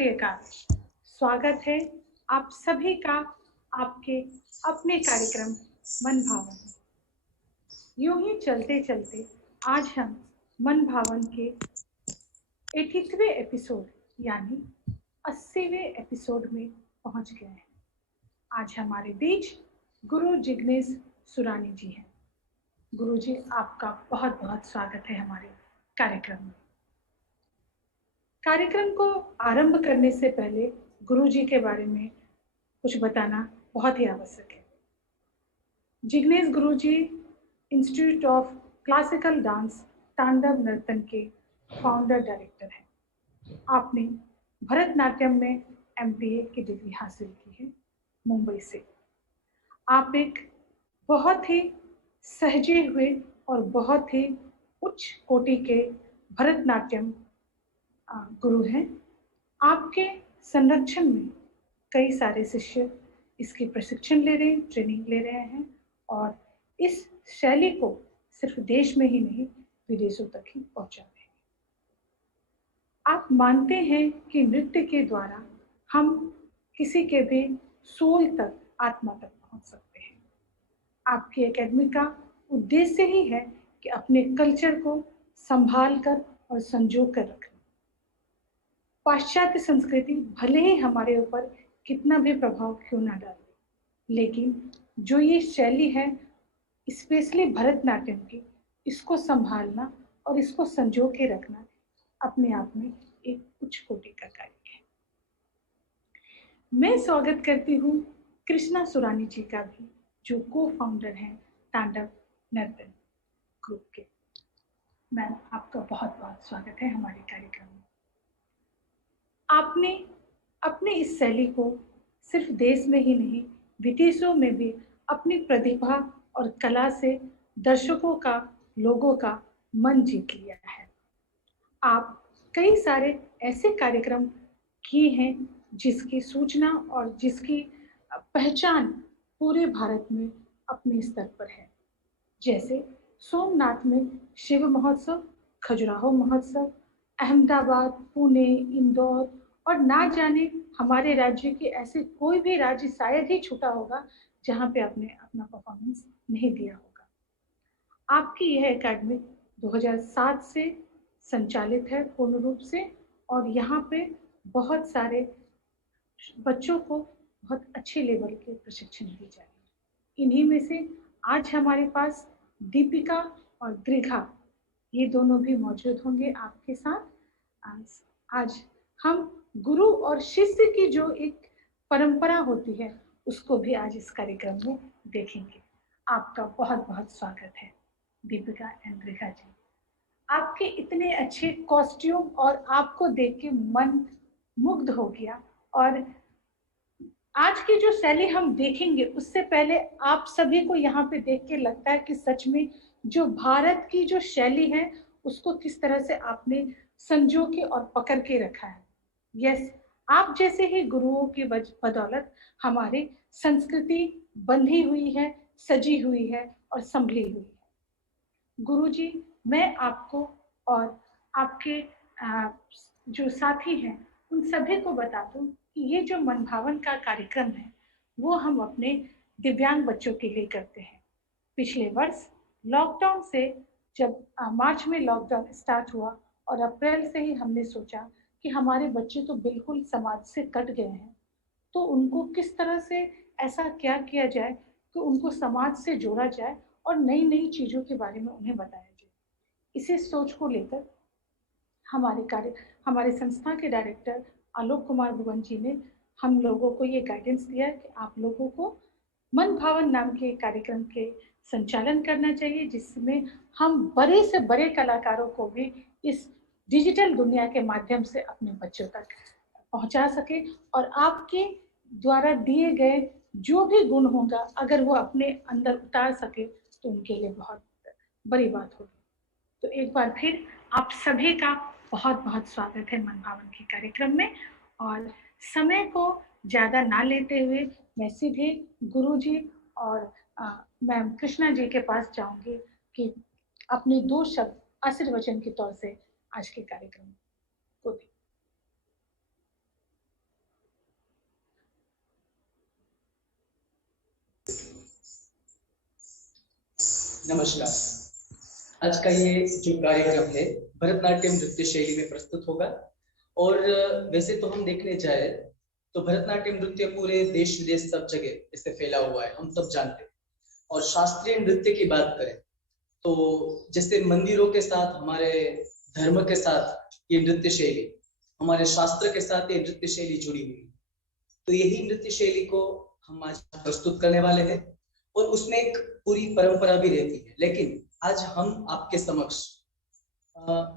का स्वागत है आप सभी का आपके अपने कार्यक्रम मन भावन। यूं ही चलते चलते आज हम मन भावन के 80वें एपिसोड यानी 80वें एपिसोड में पहुंच गए हैं। आज हमारे बीच गुरु जिग्नेश सुरानी जी हैं। गुरु जी, आपका बहुत बहुत स्वागत है हमारे कार्यक्रम में। कार्यक्रम को आरंभ करने से पहले गुरु जी के बारे में कुछ बताना बहुत ही आवश्यक है। जिग्नेश गुरु जी इंस्टीट्यूट ऑफ क्लासिकल डांस तांडव नर्तन के फाउंडर डायरेक्टर हैं। आपने भरतनाट्यम में MPA की डिग्री हासिल की है मुंबई से। आप एक बहुत ही सहजे हुए और बहुत ही उच्च कोटि के भरतनाट्यम गुरु हैं। आपके संरक्षण में कई सारे शिष्य इसकी प्रशिक्षण ले रहे हैं, ट्रेनिंग ले रहे हैं और इस शैली को सिर्फ देश में ही नहीं विदेशों तक ही पहुंचा रहे हैं। आप मानते हैं कि नृत्य के द्वारा हम किसी के भी सोल तक, आत्मा तक पहुंच सकते हैं। आपकी एकेडमी का उद्देश्य ही है कि अपने कल्चर को संभाल कर और संजो कर रखना। पाश्चात्य संस्कृति भले ही हमारे ऊपर कितना भी प्रभाव क्यों ना डाले, लेकिन जो ये शैली है स्पेशली भरतनाट्यम की, इसको संभालना और इसको संजो के रखना अपने आप में एक उच्च कोटि का कार्य है। मैं स्वागत करती हूँ कृष्णा सुरानी जी का भी, जो को फाउंडर हैं तांडव नर्तन ग्रुप के। मैम, आपका बहुत बहुत स्वागत है हमारे कार्यक्रम में। आपने अपने इस शैली को सिर्फ देश में ही नहीं विदेशों में भी अपनी प्रतिभा और कला से दर्शकों का, लोगों का मन जीत लिया है। आप कई सारे ऐसे कार्यक्रम किए हैं जिसकी सूचना और जिसकी पहचान पूरे भारत में अपने स्तर पर है, जैसे सोमनाथ में शिव महोत्सव, खजुराहो महोत्सव, अहमदाबाद, पुणे, इंदौर और ना जाने हमारे राज्य के ऐसे कोई भी राज्य शायद ही छूटा होगा जहां पे आपने अपना परफॉर्मेंस नहीं दिया होगा। आपकी यह एकेडमी 2007 से संचालित है पूर्ण रूप से और यहाँ पे बहुत सारे बच्चों को बहुत अच्छे लेवल के प्रशिक्षण दी जा रही है। इन्हीं में से आज हमारे पास दीपिका और दृघा, ये दोनों भी मौजूद होंगे आपके साथ। आज हम गुरु और शिष्य की जो एक परंपरा होती है उसको भी आज इस कार्यक्रम में देखेंगे। आपका बहुत बहुत स्वागत है दीपिका एंड दृघा जी। आपके इतने अच्छे कॉस्ट्यूम और आपको देख के मन मुग्ध हो गया। और आज की जो शैली हम देखेंगे उससे पहले आप सभी को यहाँ पे देख के लगता है कि सच में जो भारत की जो शैली है उसको किस तरह से आपने संजो के और पकड़ के रखा है। यस, आप जैसे ही गुरुओं की बदौलत हमारी संस्कृति बंधी हुई है, सजी हुई है और संभली हुई है। गुरुजी, मैं आपको और आपके जो साथी हैं उन सभी को बता दूं कि ये जो मन भावन का कार्यक्रम है वो हम अपने दिव्यांग बच्चों के लिए करते हैं। पिछले वर्ष लॉकडाउन से जब मार्च में लॉकडाउन स्टार्ट हुआ और अप्रैल से ही हमने सोचा कि हमारे बच्चे तो बिल्कुल समाज से कट गए हैं, तो उनको किस तरह से ऐसा क्या किया जाए कि उनको समाज से जोड़ा जाए और नई नई चीज़ों के बारे में उन्हें बताया जाए। इसी सोच को लेकर हमारे संस्था के डायरेक्टर आलोक कुमार भुवन जी ने हम लोगों को ये गाइडेंस दिया कि आप लोगों को मन भावन नाम के कार्यक्रम के संचालन करना चाहिए, जिसमें हम बड़े से बड़े कलाकारों को भी इस डिजिटल दुनिया के माध्यम से अपने बच्चों तक पहुंचा सके और आपके द्वारा दिए गए जो भी गुण होगा अगर वो अपने अंदर उतार सके तो उनके लिए बहुत बड़ी बात होगी। तो एक बार फिर आप सभी का बहुत बहुत स्वागत है मन भावन के कार्यक्रम में। और समय को ज़्यादा ना लेते हुए मैं सीधे गुरु जी और मैम कृष्णा जी के पास जाऊंगी कि अपने 2 शब्द आशीर्वचन के तौर से आज के कार्यक्रम को दी। नमस्कार। आज का ये जो कार्यक्रम है भरतनाट्यम नृत्य शैली में प्रस्तुत होगा। और वैसे तो हम देखने जाए तो भरतनाट्यम नृत्य पूरे देश विदेश सब जगह इससे फैला हुआ है, हम सब जानते हैं। और शास्त्रीय नृत्य की बात करें तो जैसे मंदिरों के साथ, हमारे धर्म के साथ ये नृत्य शैली, हमारे शास्त्र के साथ ये नृत्य शैली जुड़ी हुई है। तो यही नृत्य शैली को हम आज प्रस्तुत करने वाले हैं और उसमें एक पूरी परंपरा भी रहती है। लेकिन आज हम आपके समक्ष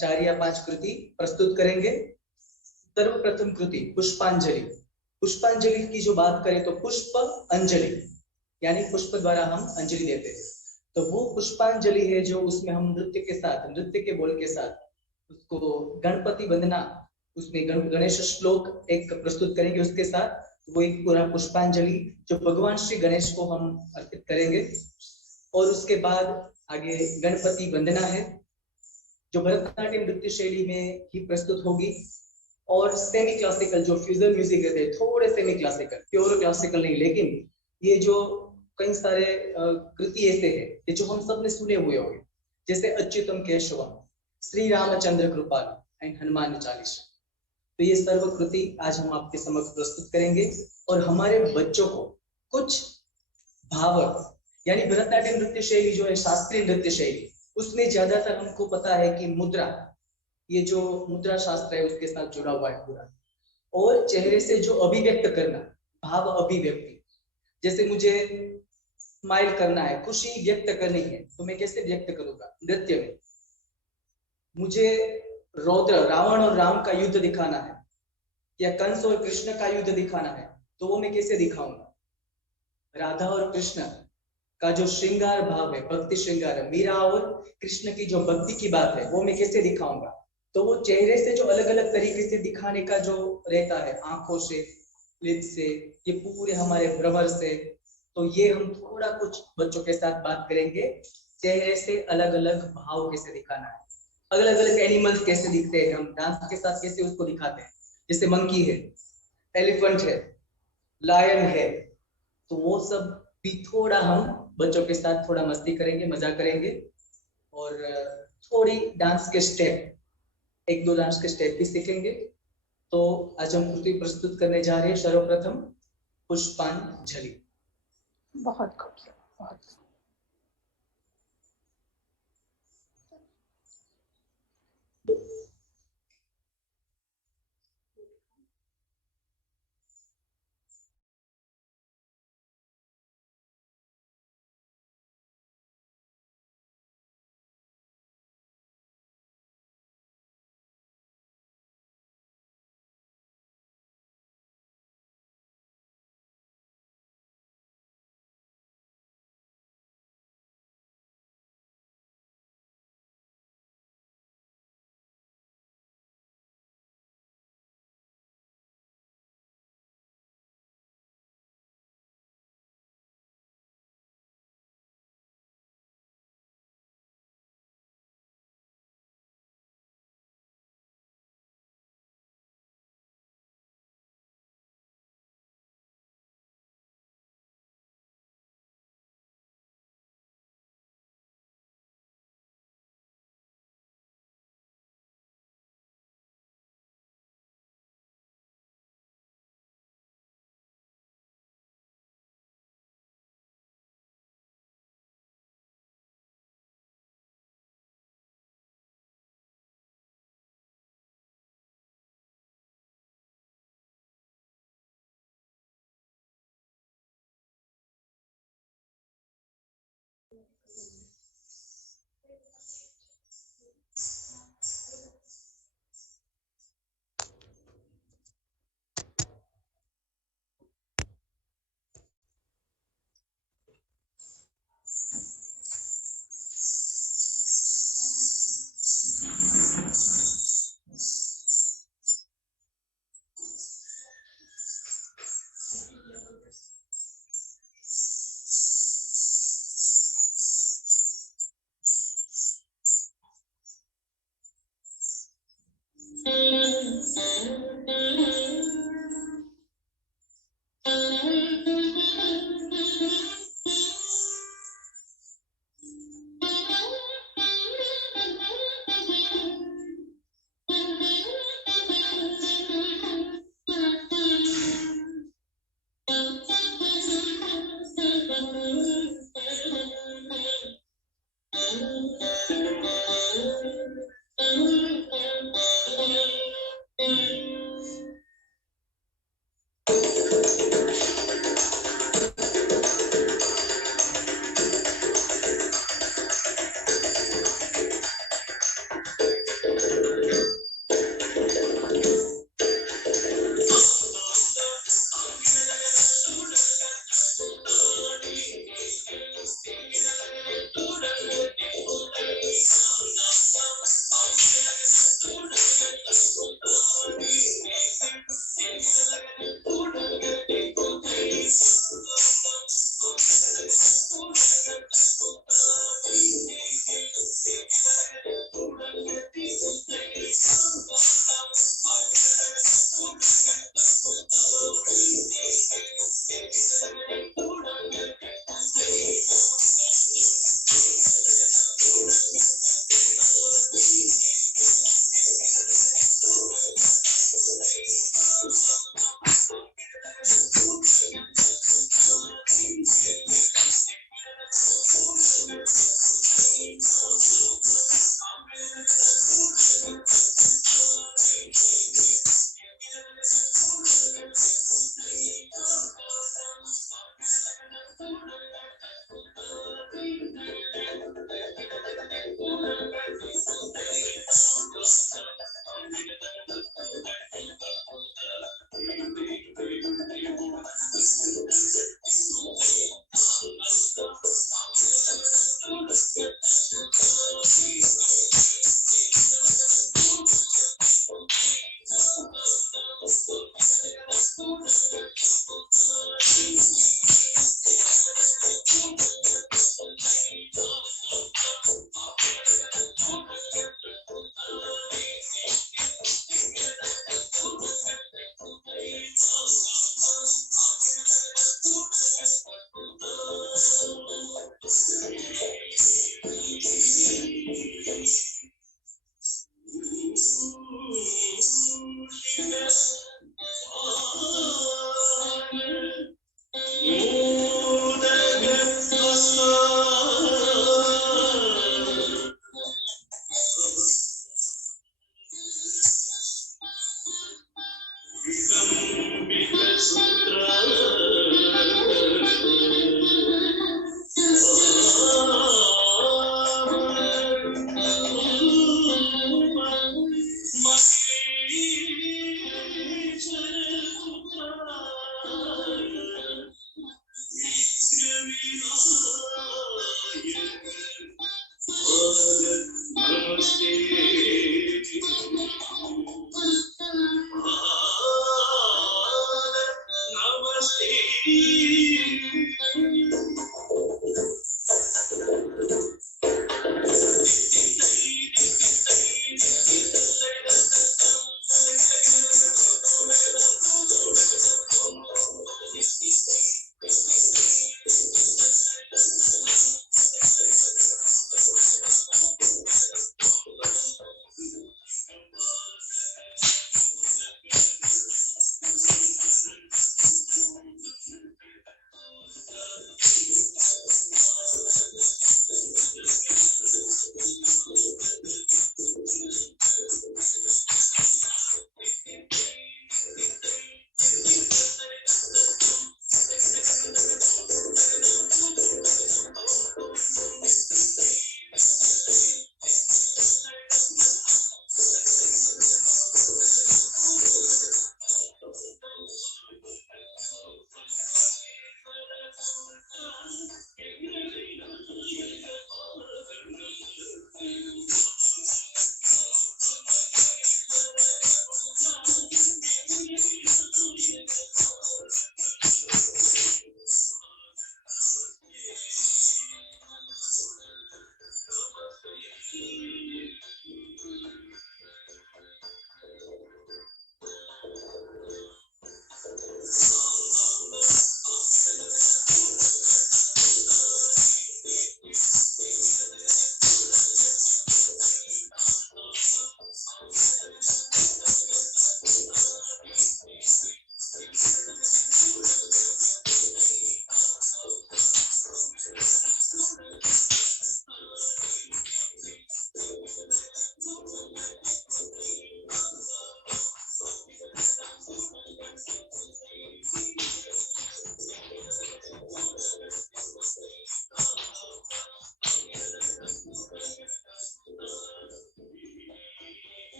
4 या 5 कृति प्रस्तुत करेंगे। सर्वप्रथम कृति पुष्पांजलि। पुष्पांजलि की जो बात करें तो पुष्प अंजलि, यानी पुष्प द्वारा हम अंजलि देते हैं। तो वो पुष्पांजलि है जो उसमें हम नृत्य के साथ, नृत्य के बोल के साथ उसको गणपति वंदना, उसमें गणेश श्लोक एक प्रस्तुत करेंगे उसके साथ। वो एक पूरा पुष्पांजलि जो भगवान श्री गणेश को हम अर्पित करेंगे। और उसके बाद आगे गणपति वंदना है जो भरतनाट्यम नृत्य शैली में ही प्रस्तुत होगी। और सेमी क्लासिकल जो फ्यूजन म्यूजिक रहते हैं, थोड़े सेमी क्लासिकल, प्योर क्लासिकल नहीं, लेकिन ये जो कई सारे कृति ऐसे हैं कि जो हम सब ने सुने हुए होंगे, जैसे अच्युतम केशवम, श्री रामचंद्र कृपाल एंड हनुमान चालीसा। तो ये सर्व कृति आज हम आपके समक्ष प्रस्तुत करेंगे। और हमारे बच्चों को कुछ भाव, यानी भरतनाट्यम नृत्य शैली जो है शास्त्रीय नृत्य शैली, उसमें ज्यादातर हमको पता है कि मुद्रा, ये जो मुद्रा शास्त्र है उसके साथ जुड़ा हुआ है पूरा। और चेहरे से जो अभिव्यक्त करना, भाव अभिव्यक्ति, जैसे मुझे स्माइल करना है, खुशी व्यक्त करनी है, तो मैं कैसे व्यक्त करूंगा नृत्य में। मुझे रौद्र, रावण और राम का युद्ध दिखाना है या कंस और कृष्ण का युद्ध दिखाना है, तो वो मैं कैसे दिखाऊंगा। राधा और कृष्ण का जो श्रृंगार भाव है, भक्ति श्रृंगार है, मीरा और कृष्ण की जो भक्ति की बात है, वो मैं कैसे दिखाऊंगा। तो वो चेहरे से जो अलग अलग तरीके से दिखाने का जो रहता है, आंखों से, लिप्स से, ये पूरे हमारे भ्रमर से, तो ये हम थोड़ा कुछ बच्चों के साथ बात करेंगे। चेहरे से अलग अलग भाव कैसे दिखाना है, अलग अलग एनिमल्स कैसे दिखते हैं, हम डांस के साथ कैसे उसको दिखाते हैं। जैसे मंकी है, एलिफेंट है, लायन है, तो वो सब भी थोड़ा हम बच्चों के साथ थोड़ा मस्ती करेंगे, मजा करेंगे। और थोड़ी डांस के स्टेप, 1-2 डांस के स्टेप भी सीखेंगे। तो आज हम कृति प्रस्तुत करने जा रहे हैं सर्वप्रथम पुष्पांजलि। बहुत खूबसूरत, बहुत।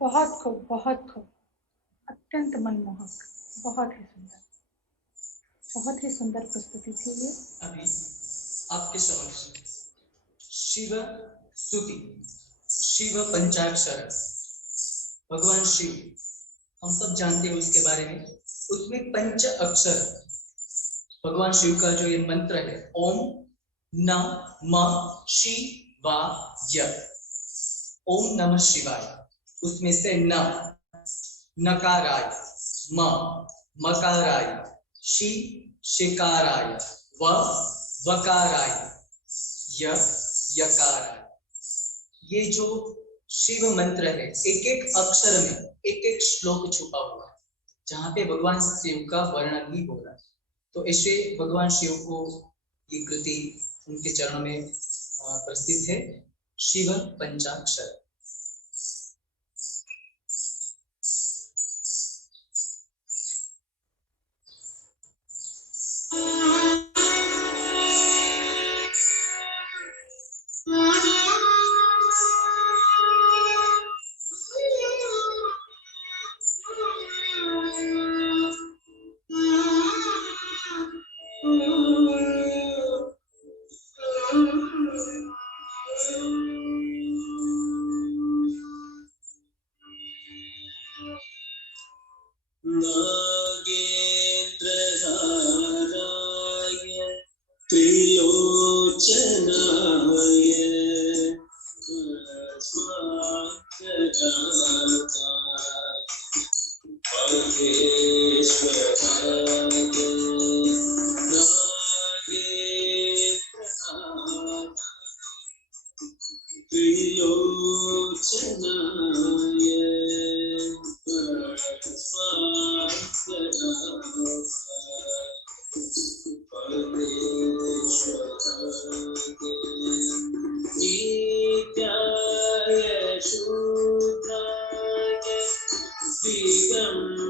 बहुत खूब, बहुत खूब, अत्यंत मनमोहक, बहुत ही सुंदर, बहुत ही सुंदर प्रस्तुति थी ये। अभी आपके समक्ष शिव स्तुति, शिव पंचाक्षर, भगवान शिव हम सब जानते हैं उसके बारे में। उसमें पंच अक्षर भगवान शिव का जो ये मंत्र है, ओम नमः शिवाय, ओम नमः शिवाय, उसमें से न नकाराय, म मकाराय, शी शिकाराय, व वकाराय, य यकाराय। ये जो शिव मंत्र है, एक एक अक्षर में एक एक श्लोक छुपा हुआ है, जहाँ पे भगवान शिव का वर्णन भी हो रहा है। तो ऐसे भगवान शिव को ये कृति उनके चरणों में प्रस्तुत है, शिव पंचाक्षर। त्रिलोचनाय नित्याय शूद्राय दिगम्बराय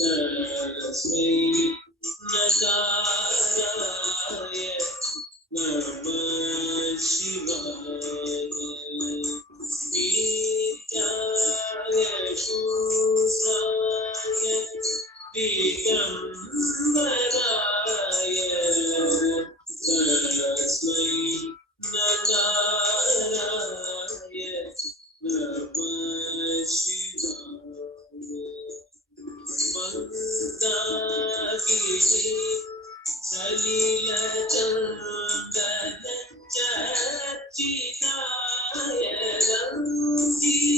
तस्मै नकाराय नमः शिवाय नित्याय शूद्राय दिगम्बराय तस्मै नकाराय नमः शिवाय मन्दाकिनी सलिलचन्दन चर्चिताय रन्तीश्वर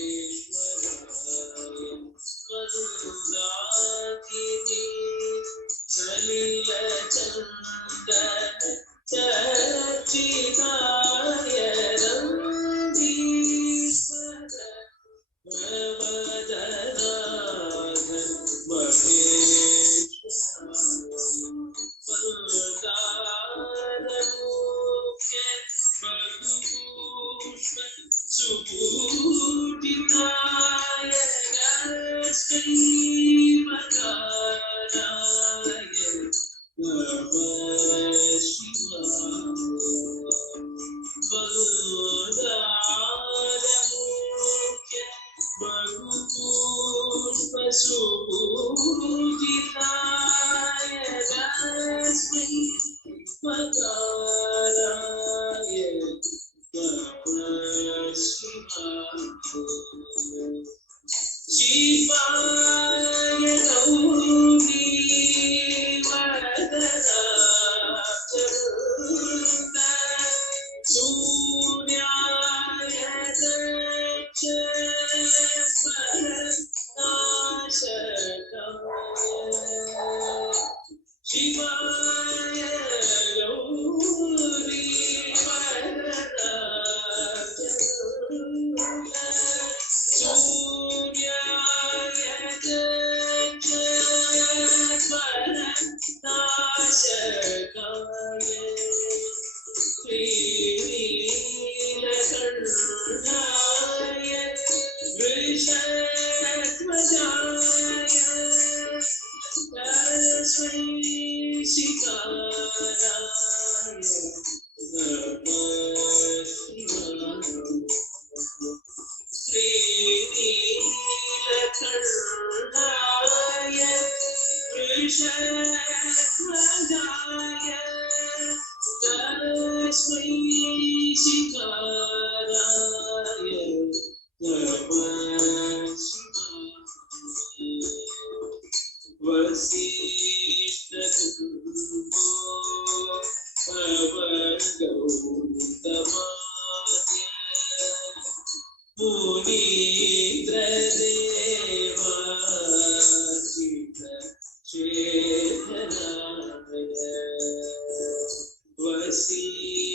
महेश्वराय मन्दाकिनी सलिलचन्दन चर्चिताय रन्तीश्वर भवदनाथ महेश्वराय वरदानमुख्य मधुपुष्प सुपूजिताय श्रीमदाराय नमः शिवाय वरदानमुख्य मधुपुष्प सुपूजिताय तस्मै मकाराय नमः शिवाय शिवाय गौरी वरदराचरुण्ड सूर्याय दक्षस्वरनाशकाय शिवाय गौरी वरदराचरुण्ड सूर्याय दक्षस्वरनाशकाय श्रीनीलकण्ठाय वृषध्वजाय तस्मै शिकाराय नमः शिवाय श्रीनीलकण्ठाय वृषध्वजाय तस्मै शिकाराय नमः शिवाय वसिष्ठकुटुम्बो भवगौतमाद्य मुनीन्द्रदेवाचित चेतनाय वसिष्ठकुटुम्बो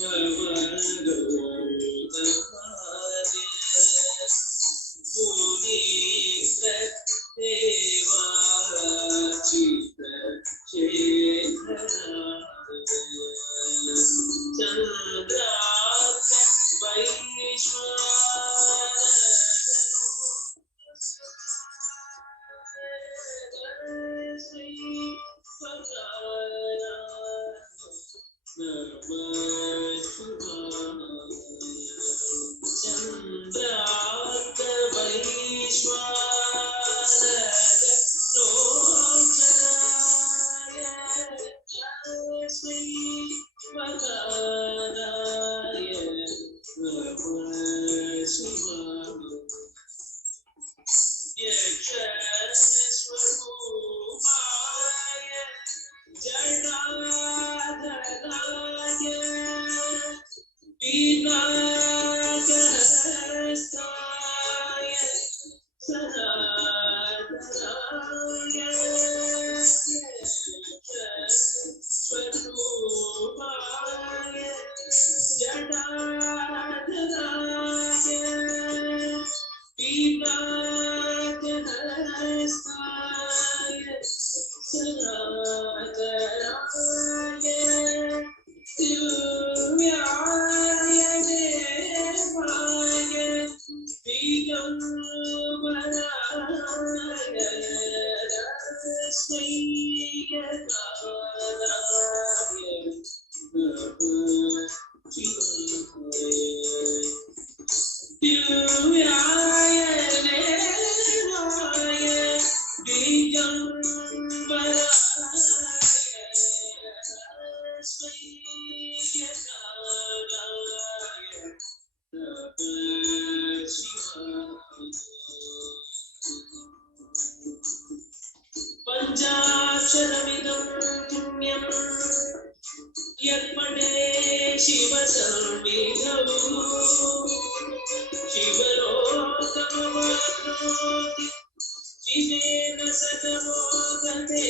भवगौतमाद्य मुनीन्द्रदेवाचित चेतनाय चन्द्रार्क हस्ताय सनातनाय दिव्याय देवाय दिगंबराय रश्मीयकाराय दिव्याय देवाय दिगंबराय रश्मीयकाराय पंचाक्षरमिदं पुण्यं यत्पठे शिवसंविधौ शिवलोकमवाप्नोति शिवेन सतमोदते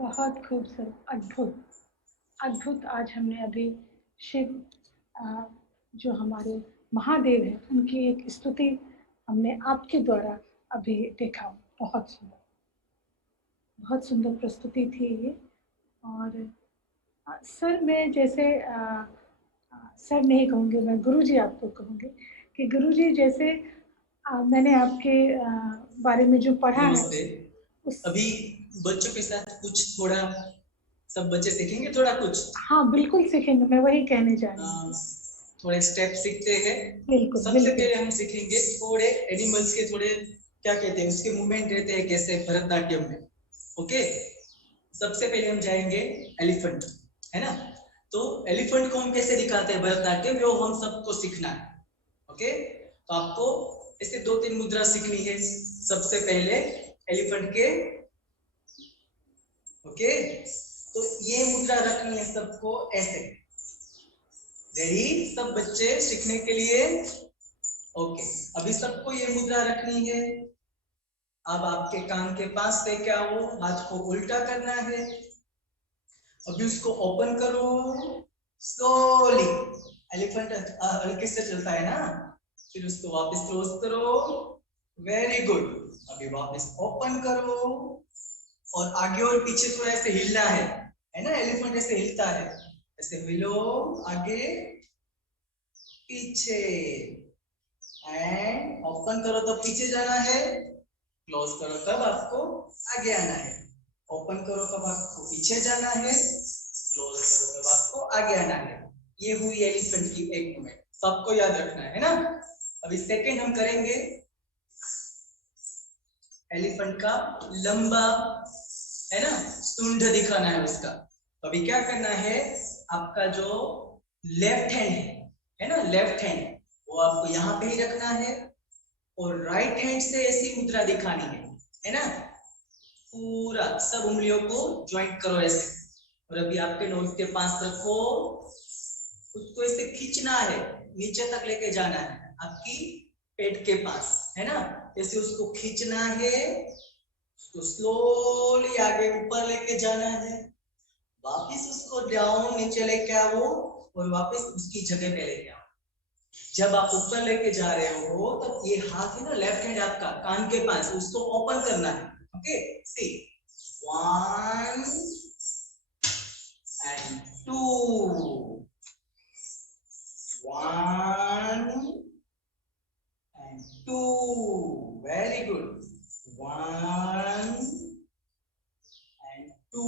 बहुत खूबसूरत, अद्भुत अद्भुत। आज हमने अभी शिव जो हमारे महादेव हैं उनकी एक स्तुति हमने आपके द्वारा अभी देखा। बहुत सुंदर प्रस्तुति थी ये। और सर मैं जैसे सर नहीं कहूँगी, मैं गुरुजी आपको कहूँगी कि गुरुजी जैसे मैंने आपके बारे में जो पढ़ा है अभी बच्चों के साथ कुछ थोड़ा सब बच्चे सीखेंगे थोड़ा कुछ। हाँ बिल्कुल सीखेंगे, मैं वही कहने जा रही हूँ। थोड़े स्टेप सीखते हैं। बिल्कुल सबसे पहले हम सीखेंगे थोड़े एनिमल्स के, थोड़े क्या कहते हैं उसके मूवमेंट रहते हैं कैसे भरतनाट्यम में। ओके, सबसे पहले हम जाएंगे एलिफेंट, है ना। तो एलिफेंट को हम कैसे दिखाते हैं भरतनाट्यम, वो हम सबको सीखना है। ओके, तो आपको ऐसे 2-3 मुद्रा सीखनी है। सबसे पहले एलिफेंट के, ओके, तो ये मुद्रा रखनी है सबको ऐसे। रेडी सब बच्चे सीखने के लिए? ओके, अभी सबको ये मुद्रा रखनी है। अब आपके कान के पास से क्या हो, हाथ को उल्टा करना है। अभी उसको ओपन करो स्लोली। एलिफेंट हल्के से चलता है ना, फिर उसको वापस क्लोज करो। Very good. अभी वापस ओपन करो और आगे और पीछे थोड़ा ऐसे हिलना है ना। एलिफेंट ऐसे हिलता है, ऐसे हिलो आगे पीछे। एंड ओपन करो तो पीछे जाना है, क्लोज करो तब आपको आगे आना है। ओपन करो तब आपको पीछे जाना है, क्लोज करो तब आपको आगे आना है। ये हुई एलिफेंट की एक मूवमेंट, सबको याद रखना है ना। अभी सेकंड हम करेंगे एलिफेंट का लंबा, है ना, सूंड दिखाना है उसका। तो अभी क्या करना है, आपका जो लेफ्ट हैंड है ना, लेफ्ट हैंड वो आपको यहाँ पे ही रखना है और राइट हैंड से ऐसी मुद्रा दिखानी है ना। पूरा सब उंगलियों को ज्वाइंट करो ऐसे, और अभी आपके नोज के पास रखो। उसको ऐसे खींचना है, नीचे तक लेके जाना है आपकी पेट के पास, है ना। जैसे उसको खींचना है, उसको स्लोली आगे ऊपर लेके जाना है, वापस उसको डाउन नीचे लेके आओ और वापस उसकी जगह पे लेके आओ। जब आप ऊपर लेके जा रहे हो तो ये हाथ है ना, लेफ्ट हैंड आपका कान के पास, उसको ओपन करना है। Okay, C 1 and 2, 1 and 2, very good, 1 and 2।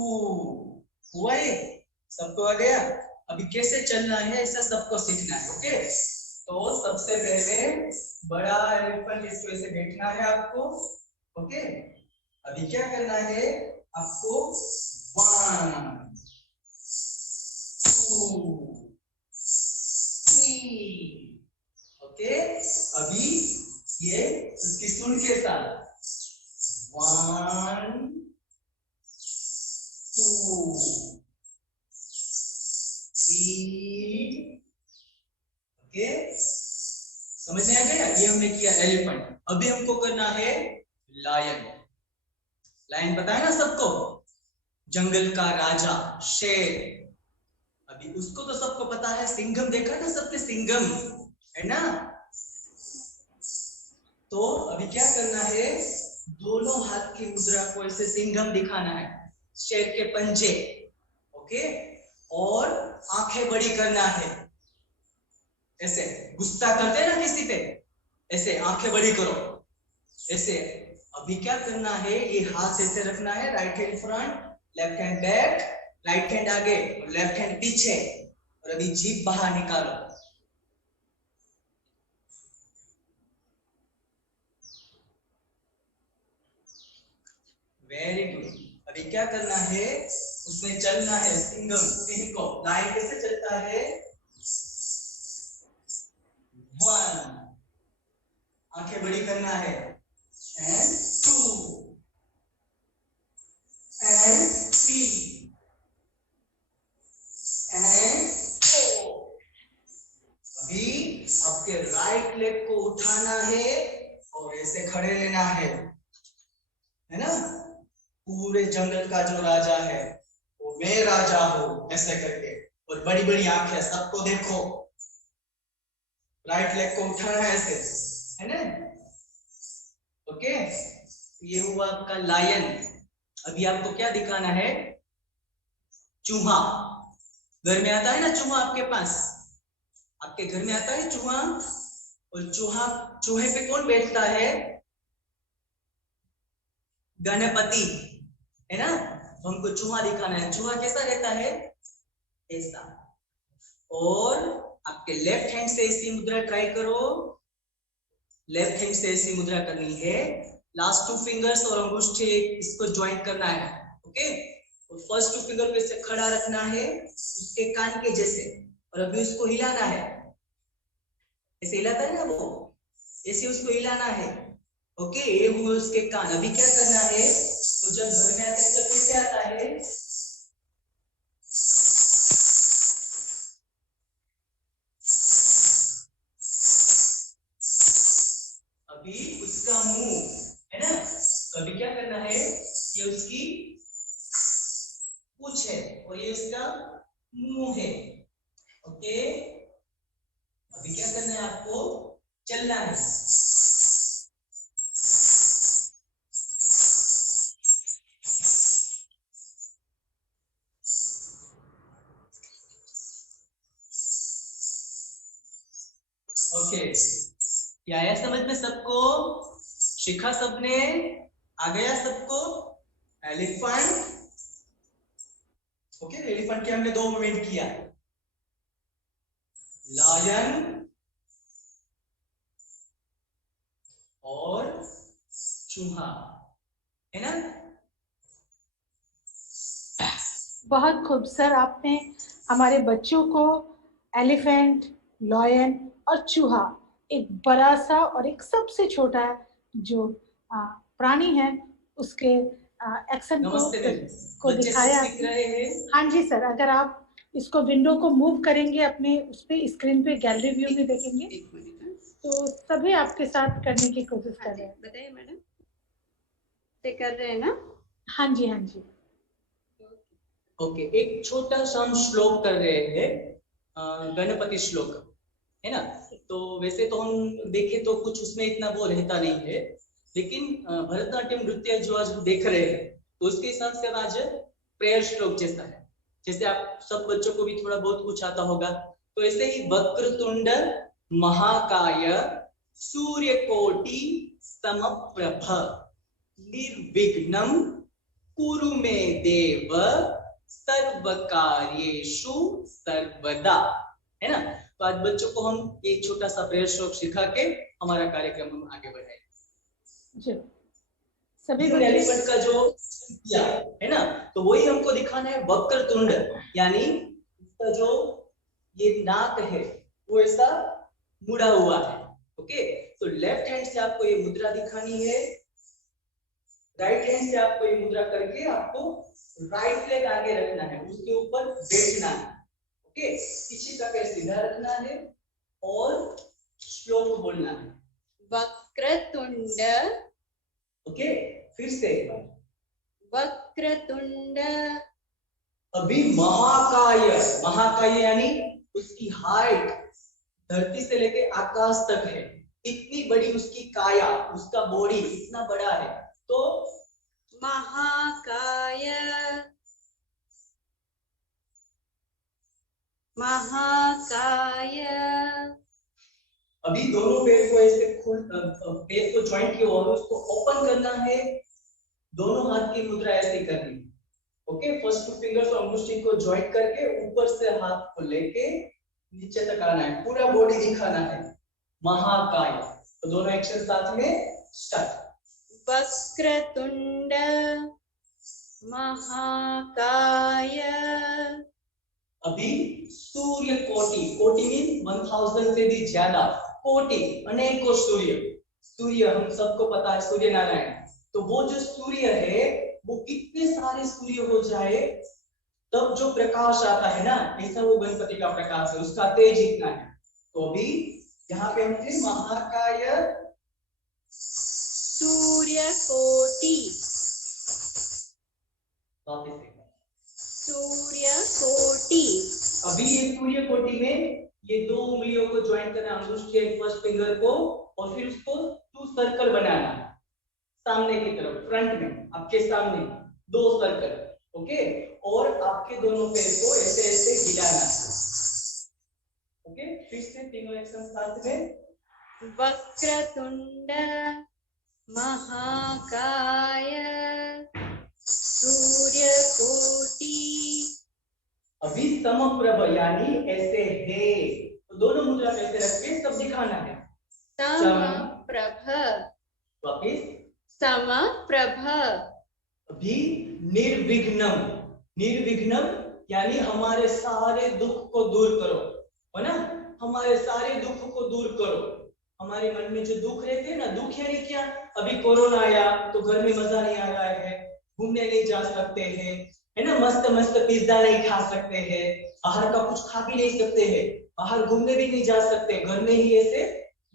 हुआ ये, सबको आ गया। अभी कैसे चलना है ऐसा सबको सीखना है। ओके, तो सबसे पहले बड़ा एलिफेंट इसको ऐसे बैठना है आपको। ओके, अभी क्या करना है आपको, 1 2 3। ओके, अभी ये उसकी सुन के साथ 1 2 3। ओके, समझ में आ गया? ये हमने किया एलिफेंट। अभी हमको करना है लायन। लायन पता है ना सबको, जंगल का राजा, शेर। अभी उसको तो सबको पता है, सिंघम देखा ना सबने, सिंघम है ना। तो अभी क्या करना है, दोनों हाथ की मुद्रा को ऐसे सिंघम दिखाना है, शेर के पंजे, ओके। और आंखें बड़ी करना है, ऐसे गुस्सा करते हैं ना किसी पे, ऐसे आंखें बड़ी करो, ऐसे। अभी क्या करना है, ये हाथ ऐसे रखना है, right hand front, left hand back, right hand आगे और लेफ्ट हैंड पीछे। और अभी जीभ बाहर निकालो। Very good. अभी क्या करना है, उसमें चलना है सिंघम, सिंह को। लाइन कैसे चलता है, 1, आंखें बड़ी करना है, एंड 2 एंड 3 एंड 4। अभी आपके राइट लेग को उठाना है और ऐसे खड़े लेना है ना। पूरे जंगल का जो राजा है वो मैं राजा हूं, ऐसे करके। और बड़ी बड़ी आंखें, सबको देखो। राइट लेग को उठाना है ऐसे, है ना। ओके, ये हुआ आपका लायन। अभी आपको क्या दिखाना है, चूहा। घर में आता है ना चूहा आपके पास, आपके घर में आता है चूहा। और चूहे पे कौन बैठता है, गणपति, है ना। हमको चूहा दिखाना है। चूहा कैसा रहता है, ऐसा। और आपके लेफ्ट हैंड से ऐसी मुद्रा ट्राई करो, लेफ्ट हैंड से ऐसी मुद्रा करनी है। लास्ट 2 फिंगर्स और अंगूठे इसको ज्वाइंट करना है, ओके। और फर्स्ट 2 फिंगर को ऐसे खड़ा रखना है उसके कान के जैसे, और अभी उसको हिलाना है, ऐसे हिलाता है ना वो, ऐसे उसको हिलाना है, ओके। ये हुए उसके कान। अभी क्या करना है, तो जब घर में आता है तब कैसे आता है, अभी उसका मुंह है ना। तो अभी क्या करना है, ये उसकी पूंछ है और ये उसका मुंह है, ओके। अभी क्या करना है, आपको चलना है। ओके, क्या आया समझ में सबको, शिखा सबने, आ गया सबको। Elephant, okay. एलिफेंट के हमने 2 मूवमेंट किया, लायन और चूहा, है ना। बहुत खूब सर, आपने हमारे बच्चों को एलिफेंट, लॉयन और चूहा, एक बड़ा सा और एक सबसे छोटा जो प्राणी है उसके एक्शन नमस्ते मैम, को बच्चे दिखाया। सीख रहे हैं। हाँ जी सर, अगर आप इसको विंडो को मूव करेंगे अपने उस पे स्क्रीन पे गैलरी व्यू में देखेंगे, तो सभी आपके साथ करने की कोशिश कर रहे हैं। बताइए मैडम, से कर रहे हैं ना। हाँ जी, हाँ जी। ओके, एक छोटा सा हम श्लोक कर रहे हैं, गणपति श्लोक, है ना। तो वैसे तो हम देखें तो कुछ उसमें इतना वो रहता नहीं है, लेकिन भरतनाट्यम नृत्य जो आज हम देख रहे हैं तो उसके हिसाब से आज प्रेयर श्लोक जैसा है। जैसे आप सब बच्चों को भी थोड़ा बहुत कुछ आता होगा, तो ऐसे ही वक्रतुंड महाकाय सूर्यकोटि समप्रभ निर्विघ्नं कुरु मे देव सर्वकार्येषु सर्वदा, है ना। तो आज बच्चों को हम ये छोटा सा प्रेयर श्लोक सिखा के हमारा कार्यक्रम हम आगे बढ़ाएंगे। सभी एलिफेंट का जो किया है ना, तो वही हमको दिखाना है वक्रतुंड, यानी इसका जो ये नाक है वो ऐसा मुड़ा हुआ है, ओके। तो लेफ्ट हैंड से आपको ये मुद्रा दिखानी है, राइट हैंड से आपको ये मुद्रा करके आपको राइट लेग आगे रखना है, उसके ऊपर बैठना है, ओके। पीछे का पैर सीधा रखना है और श्लोक बोलना है। वक्रतुंड, ओके, फिर से एक बार। वक्रतुंड, अभी महाकाय, महाकाय यानी उसकी हाइट धरती से लेके आकाश तक है, इतनी बड़ी उसकी काया, उसका बॉडी इतना बड़ा है। तो महाकाय, महाकाय, अभी दोनों पैर को ऐसे पैर को ज्वाइंट किया और उसको ओपन करना है, दोनों हाथ की मुद्रा ऐसे करनी। ओके, फर्स्ट टू फिंगर्स और अंगुष्ठी को ज्वाइंट करके ऊपर से हाथ को लेके नीचे तक आना है, पूरा बॉडी दिखाना है, महाकाय। तो दोनों एक्शन साथ में स्टार्ट। वक्रतुंड, महाकाय, अभी सूर्य कोटि, कोटि मीन 1000 से भी ज्यादा, कोटि अनेकों सूर्य, सूर्य हम सबको पता है सूर्य नारायण। तो वो जो सूर्य है वो कितने सारे सूर्य हो जाए तब जो प्रकाश आता है ना, ऐसा वो गणपति का प्रकाश है, उसका तेज इतना है। तो अभी यहाँ पे हम थे महाकाय, सूर्य कोटि, वापस एक बार। सूर्य कोटि, अभी ये सूर्य कोटि में ये दो उंगलियों को ज्वाइन करना, अंगुष्ठी फर्स्ट फिंगर को, और फिर उसको टू सर्कल बनाना सामने की तरफ, फ्रंट में आपके सामने दो सर्कल। ओके, और आपके दोनों पैर को ऐसे ऐसे हिलाना। ओके, फिर से तीनों एक्शन साथ में। वक्रतुंड, महाकाय, सूर्य कोटि, अभी समप्रभ यानी ऐसे है, तो दोनों मुद्रा कैसे रख के सब दिखाना है। समप्रभ, वापिस समप्रभ, अभी निर्विघ्नम, निर्विघ्नम यानी हमारे सारे दुख को दूर करो, है ना, हमारे सारे दुख को दूर करो। हमारे मन में जो दुख रहते हैं ना, दुख यानी क्या, अभी कोरोना आया तो घर में मजा नहीं आ रहा है, घूमने नहीं जा सकते हैं, है ना, मस्त मस्त पिज्जा नहीं खा सकते हैं, बाहर का कुछ खा भी नहीं सकते हैं, बाहर घूमने भी नहीं जा सकते, घर में ही ऐसे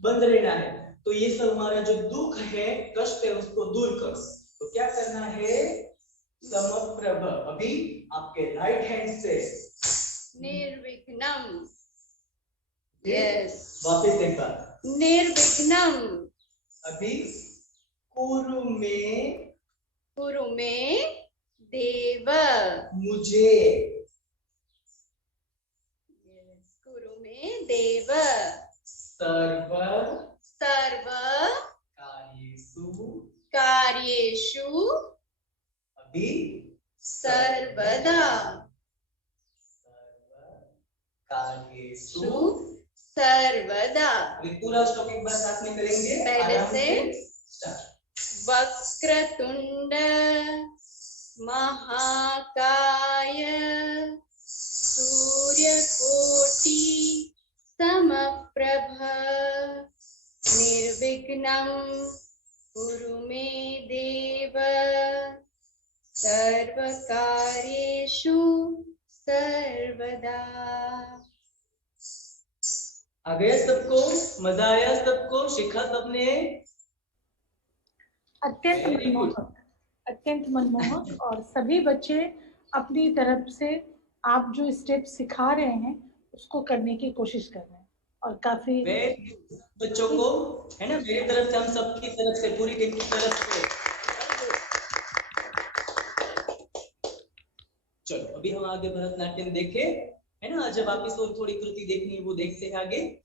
बंद रहना है। तो ये सब हमारा जो दुख है, कष्ट है, उसको दूर करो। तो क्या करना है, समप्रभ। अभी आपके राइट हैंड से निर्विघ्नम, यस, वापस एक बार, निर्विघ्नम, अभी कुरु में, कुरु में देव, मुझे, कुरु में देव, सर्व सर्व कार्येषु, कार्येषु, अभी सर्वदा, सर्व कार्येषु, सर्वदा। अभी पूरा श्लोक एक बार साथ में करेंगे पहले आराम से। स्टार्ट। वक्रतुंड, महाकाय, सूर्यकोटि समप्रभ, निर्विघ्नं कुरु मे देव, सर्वकार्येषु सर्वदा। आ गया सबको, मजा आया सबको, सीखा सबने? अत्यंत Very good. मनमोहक, अत्यंत मनमोहक। और सभी बच्चे अपनी तरफ से आप जो स्टेप सिखा रहे हैं उसको करने की कोशिश कर रहे हैं और काफी बच्चों को, है ना, मेरी तरफ से, हम सबकी तरफ से, पूरी टीम की तरफ से। चलो अभी हम आगे भरतनाट्यम देखे, है ना, जब वापिस और थोड़ी कृति देखनी है वो देखते हैं, आगे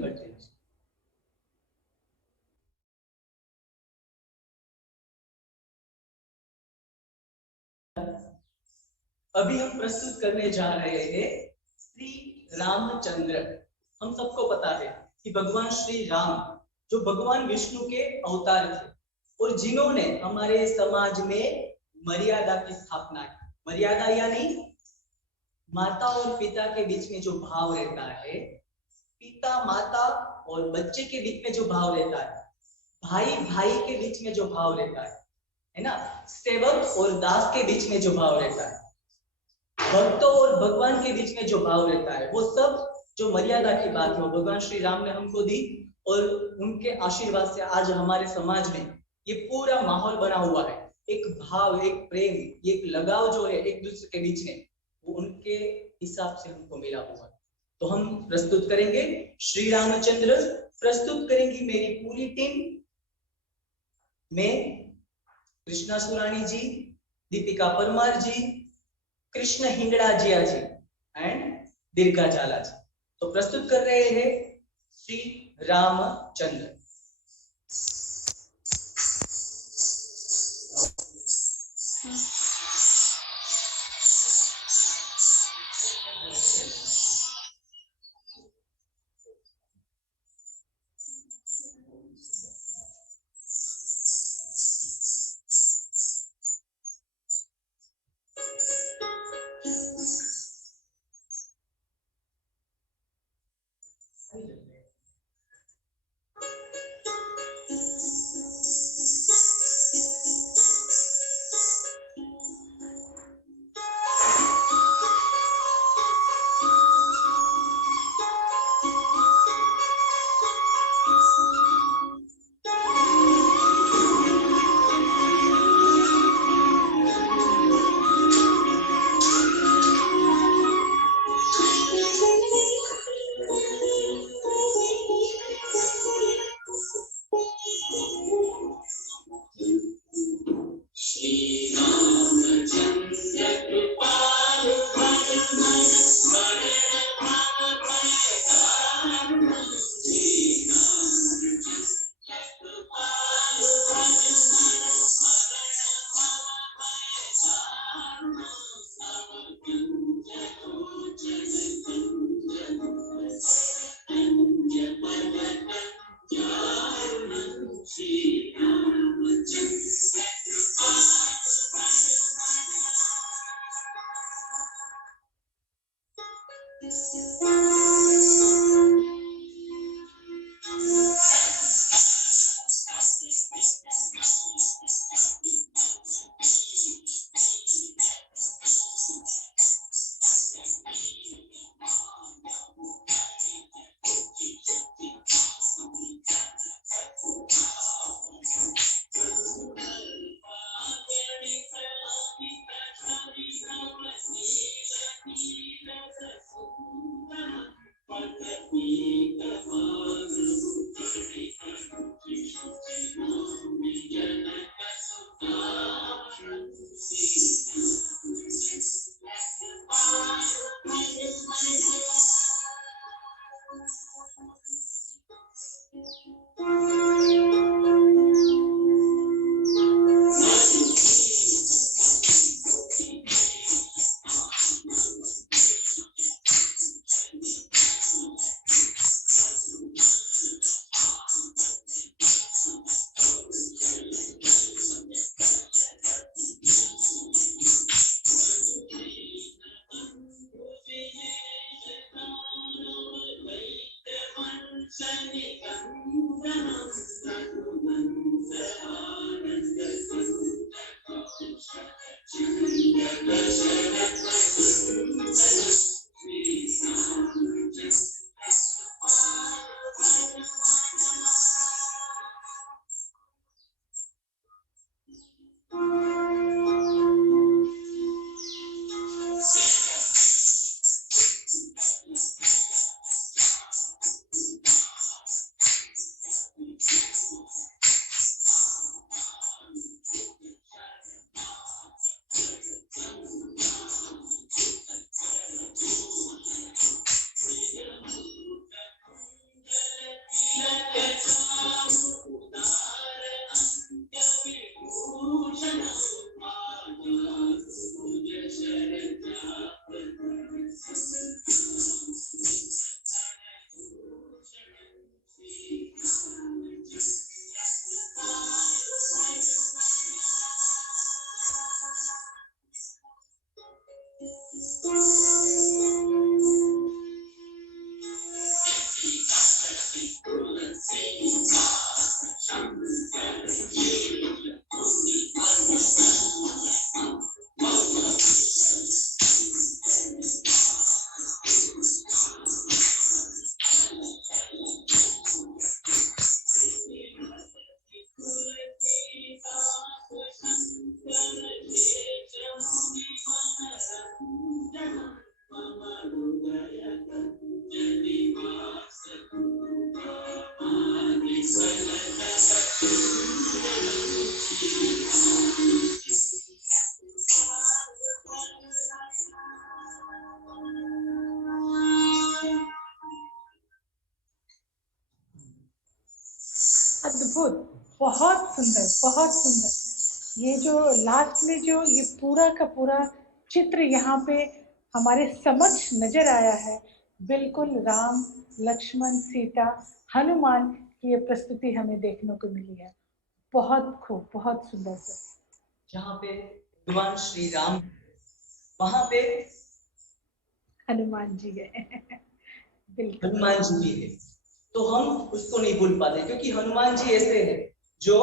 बढ़ते हैं। अभी हम प्रस्तुत करने जा रहे हैं श्री रामचंद्र। हम सबको पता है कि भगवान श्री राम जो भगवान विष्णु के अवतार थे और जिन्होंने हमारे समाज में मर्यादा की स्थापना की। मर्यादा यानी माता और पिता के बीच में जो भाव रहता है, पिता माता और बच्चे के बीच में जो भाव रहता है, भाई भाई के बीच में जो भाव रहता है ना, सेवक और दास के बीच में जो भाव रहता है, भक्तों और भगवान के बीच में जो भाव रहता है, वो सब जो मर्यादा की बात है वो भगवान श्री राम ने हमको दी और उनके आशीर्वाद से आज हमारे समाज में ये पूरा माहौल बना हुआ है। एक भाव, एक प्रेम, एक लगाव जो है एक दूसरे के बीच में, वो उनके हिसाब से हमको मिला हुआ है। तो हम प्रस्तुत करेंगे श्री रामचंद्र, प्रस्तुत करेंगी मेरी पूरी टीम में कृष्णा सुरानी जी, दीपिका परमार जी, कृष्ण हिंगड़ा जिया जी एंड दीर्घा जाला जी। तो प्रस्तुत कर रहे हैं श्री रामचंद्र। अद्भुत, बहुत सुंदर, बहुत सुंदर। ये जो लास्ट में जो ये पूरा का पूरा चित्र यहाँ पे हमारे समक्ष नजर आया है, बिल्कुल राम, लक्ष्मण, सीता, हनुमान की ये प्रस्तुति हमें देखने को मिली है। बहुत खूब, बहुत सुंदर सर। जहाँ पे भगवान श्री राम, वहां पे हनुमान जी है। बिल्कुल हनुमान जी भी है, तो हम उसको नहीं भूल पाते, क्योंकि हनुमान जी ऐसे हैं जो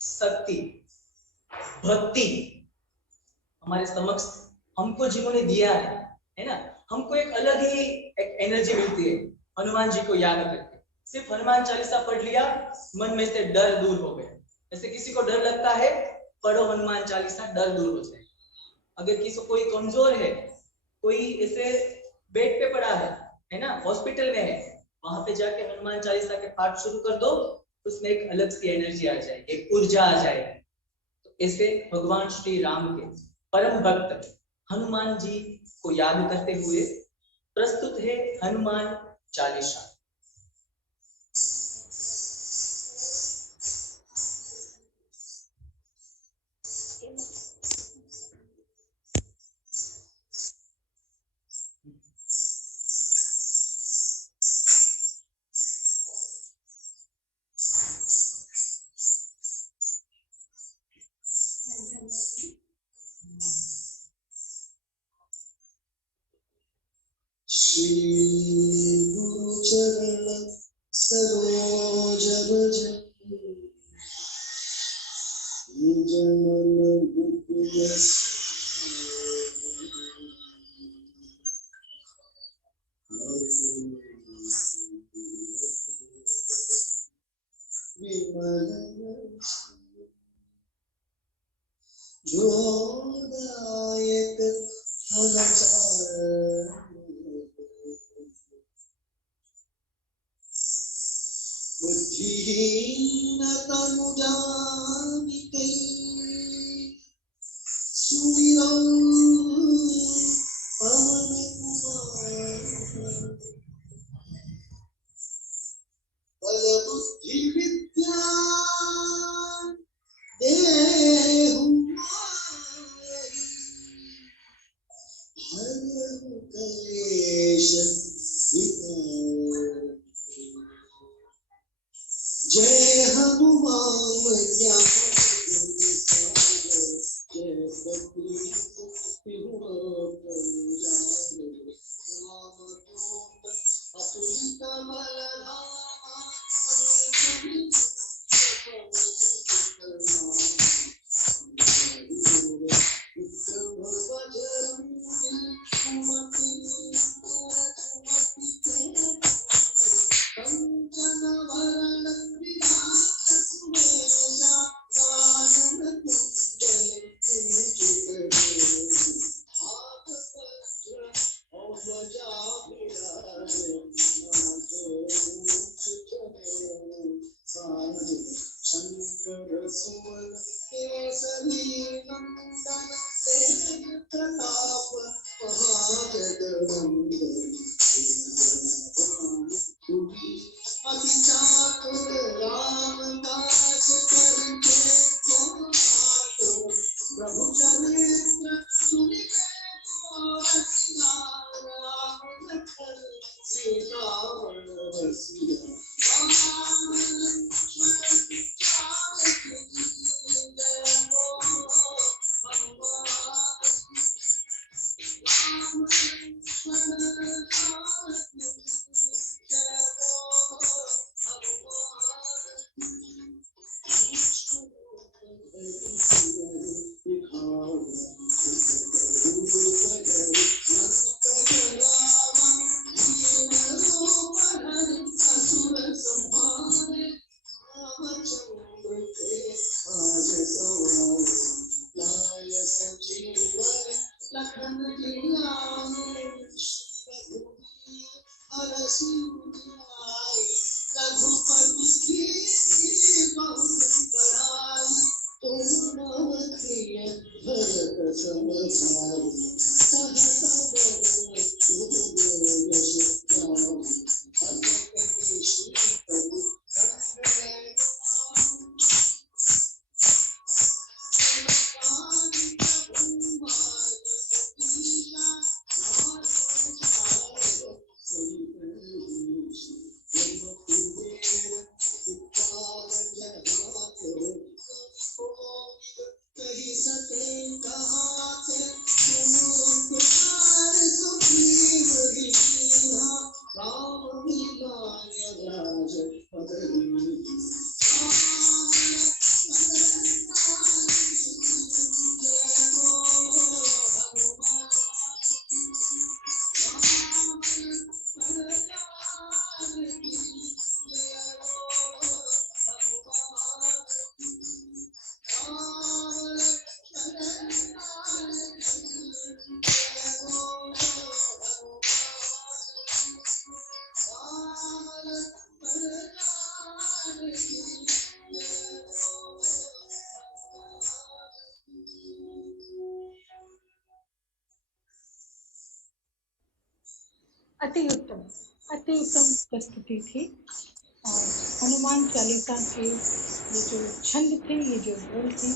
शक्ति, भक्ति हमारे समक्ष हमको जिन्होंने दिया है ना, हमको एक अलग ही एक एनर्जी मिलती है हनुमान जी को याद करके। सिर्फ हनुमान चालीसा पढ़ लिया, मन में से डर दूर हो गया। जैसे किसी को डर लगता है, पढ़ो हनुमान चालीसा, डर दूर हो जाए। अगर किसी को कोई कमजोर है, कोई ऐसे बेड पे पड़ा है ना, हॉस्पिटल में है, वहां पे जाके हनुमान चालीसा के पाठ शुरू कर दो, उसमें एक अलग सी एनर्जी आ जाएगी, एक ऊर्जा आ जाएगी। तो ऐसे भगवान श्री राम के परम भक्त हनुमान जी को याद करते हुए प्रस्तुत है हनुमान चालीसा। श्री गुरु चरण सरोज रज जनन बुद्धि जोदायक फलचार बुद्धिहीन तनु जानिकै सुमिरौ पवन कुमार बल बुद्धि विद्या देहु माहि हरहु कलेश विकार। जय हनुमान ज्ञान जय बद्री रामदूत अतुलित बलधामा कंचन वरण विराज सुमेशा कानन कुंडल कुंचित हाथ वज्र और ध्वजा विराज शंकर सुवन केसरी नंदन तेज प्रताप महाजगवंदन अति चातुर राम काज करके प्रभु चरित्र सुनिके राम लखन सीता वनरसिया राम लक्ष्मण जानकी जय बोलो हनुमान राम लक्ष्मण जानकी जय बोलो हनुमान अति उत्तम प्रस्तुति थी। और हनुमान चालीसा के ये जो छंद थे, ये जो बोल थे,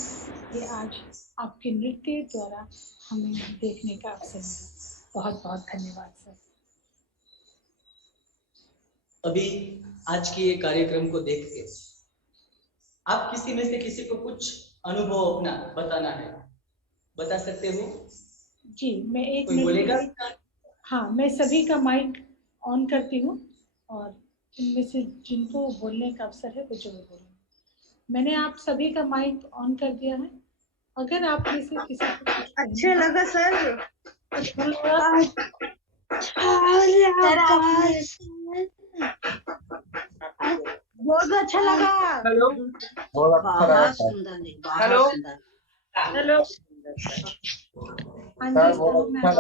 ये आज आपके नृत्य द्वारा हमें देखने का अवसर मिला। बहुत बहुत धन्यवाद सर। अभी आज के ये कार्यक्रम को देख के आप किसी में से किसी को कुछ अनुभव अपना बताना है, बता सकते हो? जी, मैं एक कोई बोलेगा? हाँ, मैं सभी का माइक ऑन करती हूँ और इनमें से जिनको बोलने का अवसर है वो जरूर बोलें। मैंने आप सभी का माइक ऑन कर दिया है। अगर आप में से किसी को कुछ अच्छा लगा सर। अच्छा लगा बहुत अच्छा लगा। हेलो, बहुत सुंदर। हेलो, हेलो, हाँ जी,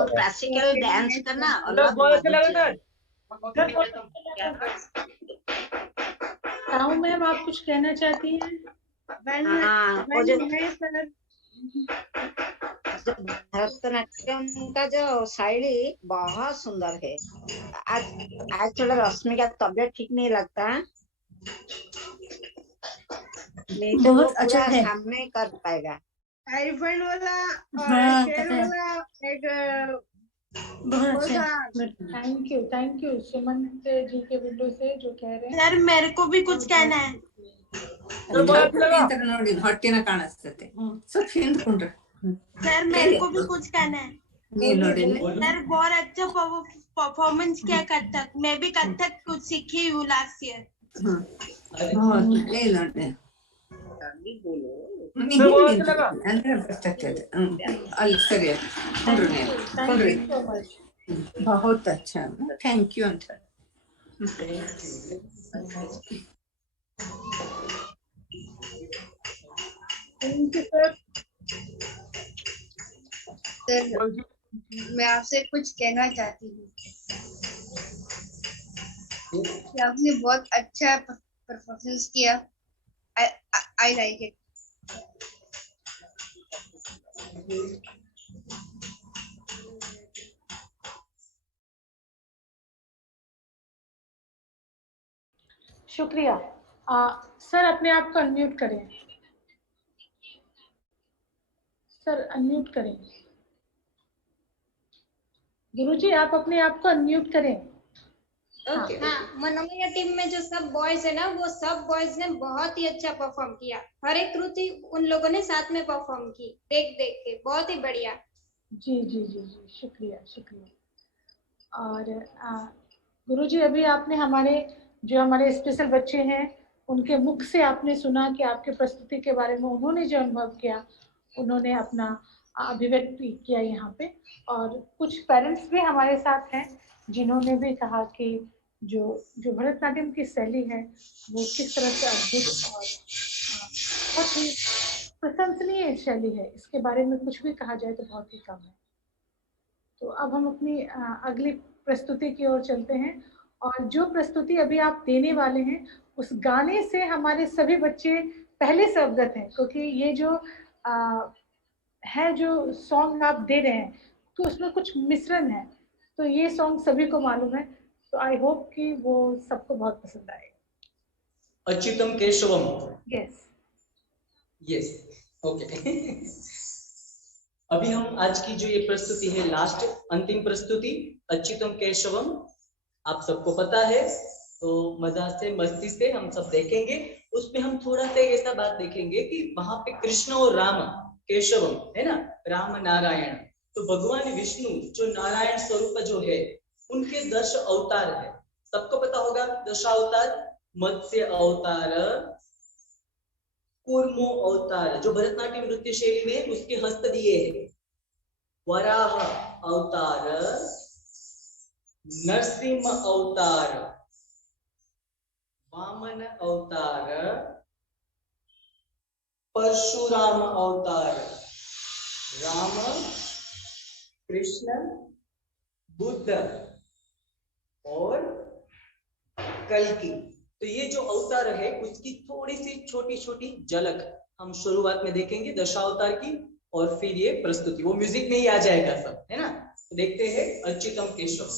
क्लासिकल डांस करना हेलो, बहुत अच्छा लगा सर। ताऊ मैम, आप कुछ कहना चाहती हैं? हाँ, वो जो भरतनाट्यम का जो शैली बहुत सुंदर है। आज थोड़ा रश्मि का तबीयत ठीक नहीं लगता, नहीं तो वो अच्छा है, सामने कर पाएगा। टाइफाइड वाला और शेर वाला एक बहुत अच्छा। थैंक यू सुमंत जी के विंडो से जो कह रहे हैं। सर मेरे को भी कुछ कहना है। ಹೊಟ್ಟಿನ ಕಾಣಿಸ್ತತೆ ಸ್ವಲ್ಪ ಹಿಂದ್ಕೊಂಡ್ರೆ सर मेरे को भी कुछ कहना है। सर बहुत अच्छा परफॉर्मेंस किया कथक। मैं भी कथक कुछ सीखी हूँ लास्ट ईयर। ಅಲ್ಲಿ ಸರಿ ಕೊಂಡ್ರಿ बहुत अच्छा, थैंक यू ಅಂತ सर मैं आपसे कुछ कहना चाहती हूँ कि आपने बहुत अच्छा परफॉर्मेंस किया। I like it. शुक्रिया। सर अपने आप को अनम्यूट करें। सर अनम्यूट करें। गुरुजी आप अपने आप को अनम्यूट करें। ओके। हाँ, मनोमया टीम में जो सब बॉयज है ना, वो सब बॉयज ने बहुत ही अच्छा परफॉर्म किया। हर एक कृति उन लोगों ने साथ में परफॉर्म की, देख देख के बहुत ही बढ़िया। जी जी जी जी, शुक्रिया शुक्रिया। और गुरुजी अभी आपने हमारे स्पेशल बच्चे हैं उनके मुख से आपने सुना कि आपके प्रस्तुति के बारे में उन्होंने जो अनुभव किया, उन्होंने अपना अभिव्यक्ति किया यहाँ पे। और कुछ पेरेंट्स भी हमारे साथ हैं जिन्होंने भी कहा कि जो भरतनाट्यम की शैली है वो किस तरह से अद्भुत और बहुत ही प्रशंसनीय शैली है, इसके बारे में कुछ भी कहा जाए तो बहुत ही कम है। तो अब हम अपनी अगली प्रस्तुति की ओर चलते हैं। और जो प्रस्तुति अभी आप देने वाले हैं उस गाने से हमारे सभी बच्चे पहले से अवगत हैं, क्योंकि ये जो है जो सॉन्ग आप दे रहे हैं तो उसमें कुछ मिश्रण है, तो ये सॉन्ग सभी को मालूम है। तो आई होप कि वो सबको बहुत पसंद आएगा। Achyutam Keshavam. Yes yes, okay. अभी हम आज की जो ये प्रस्तुति है, लास्ट अंतिम प्रस्तुति अच्युतम केशवम, आप सबको पता है, तो मजा से मस्ती से हम सब देखेंगे। उसमें हम थोड़ा सा ऐसा बात देखेंगे कि वहां पे कृष्ण और राम केशवम है ना, राम नारायण, तो भगवान विष्णु जो नारायण स्वरूप जो है उनके 10 अवतार है, सबको पता होगा। 10 अवतार, मत्स्य अवतार, कूर्मो अवतार जो भरतनाट्यम नृत्य शैली में उसके हस्त दिए है, वराह अवतार, नरसिंह अवतार, वामन अवतार, परशुराम अवतार, राम, कृष्ण, बुद्ध और कल्कि। तो ये जो अवतार है उसकी थोड़ी सी छोटी छोटी झलक हम शुरुआत में देखेंगे दशावतार की, और फिर ये प्रस्तुति वो म्यूजिक में ही आ जाएगा सब, है ना। तो देखते हैं अच्युतम केशव।